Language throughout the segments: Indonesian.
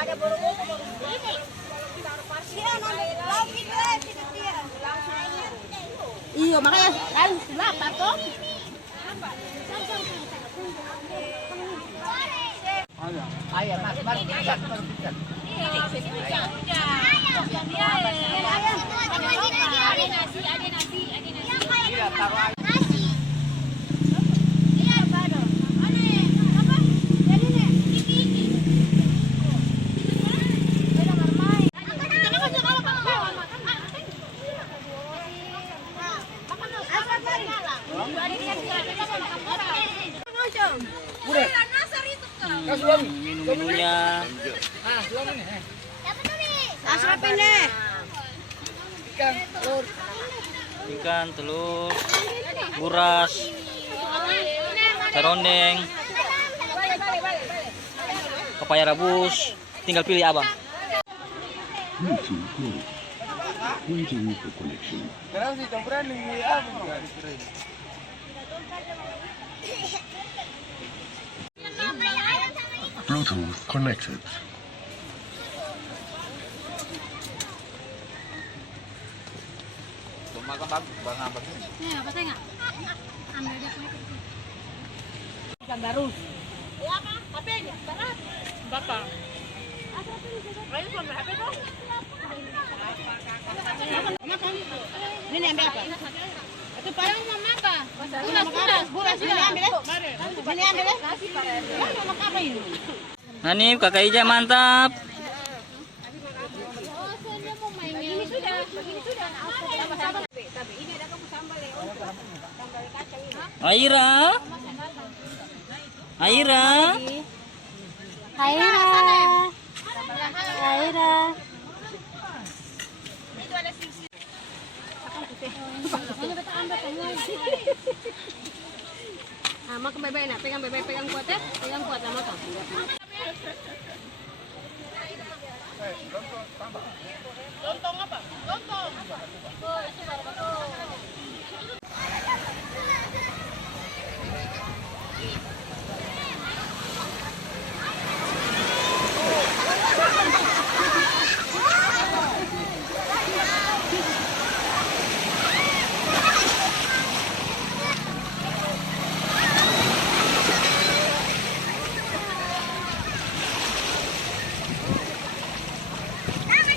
Ada burung iya makanya kan berapa toh? Ayam mas baru bisa. Minumnya ikan, telur, buras, serondeng, pepaya rebus. Tinggal pilih abang. Bluetooth connected. Ikan darus. Ya apa? HP nya? Berat. Berapa? Ayo sama HP dong. Ini ambil apa? Itu parang mau apa? Buras ini ambil ya. Ini ambil ya. Mau apa ini? Nah nih Kakak Ija mantap. Ini sudah. Tapi ini ada kamu sambal ya. Sambal kacang ini. Aira. Aira. Aira. Aira. Itu ada sisi. Ah, makan bebek nak. Pegang bebek, pegang kuat ya. Pegang kuat lah makan. Lontong apa? Lontong. Oh, itu baru.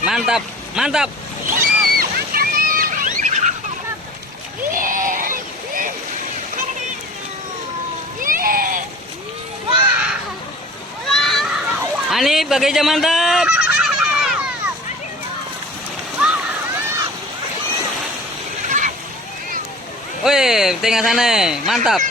Mantap, mantap. Hanif, Kak Ija mantap. Wih, tengah sana, mantap.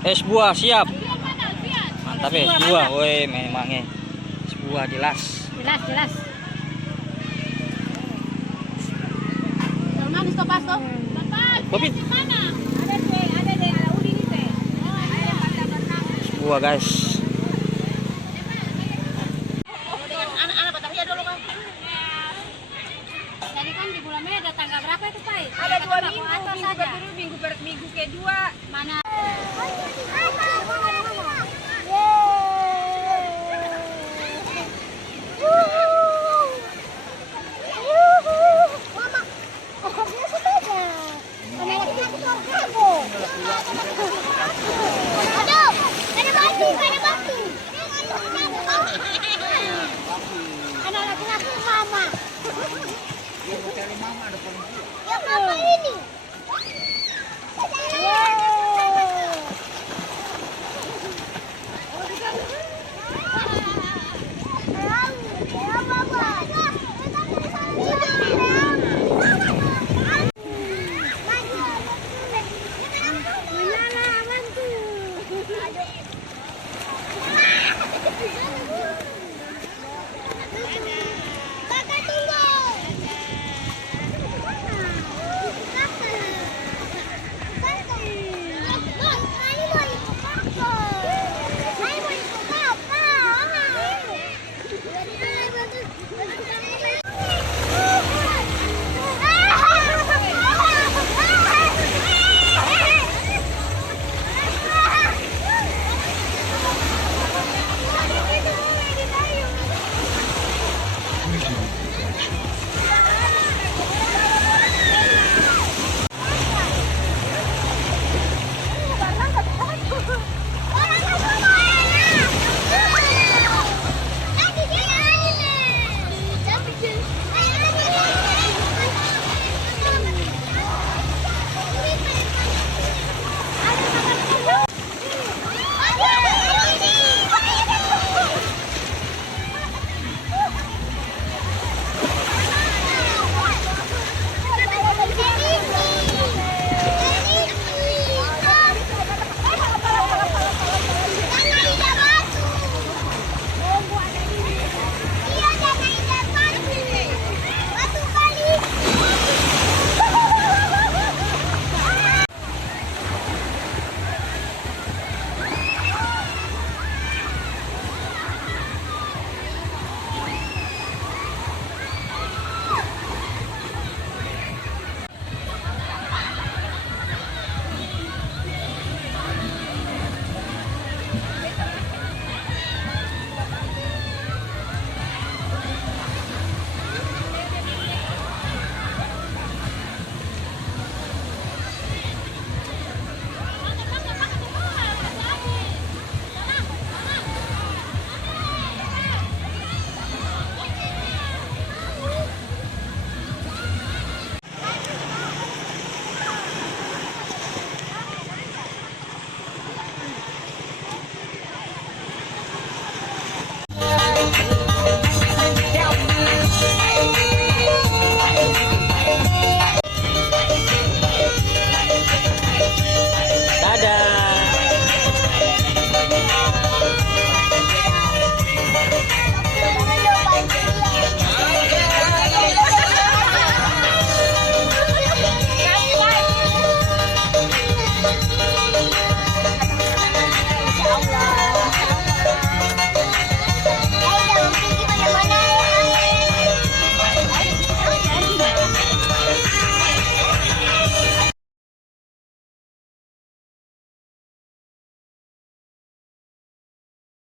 Es buah siap. Mantap es buah. Woi, memangnya es buah jelas. Jelas. Manis toh pas toh? Kopi. Mana? Ada udi nih teh. Es buah guys. Anak-anak Batavia dulu kan. Jadi kan di bulan Mei ada tanggal berapa itu Pak? Ada 2 minggu. atas saja. Minggu kedua. Mana? Anak laki-laki mama. Ya, mama ini.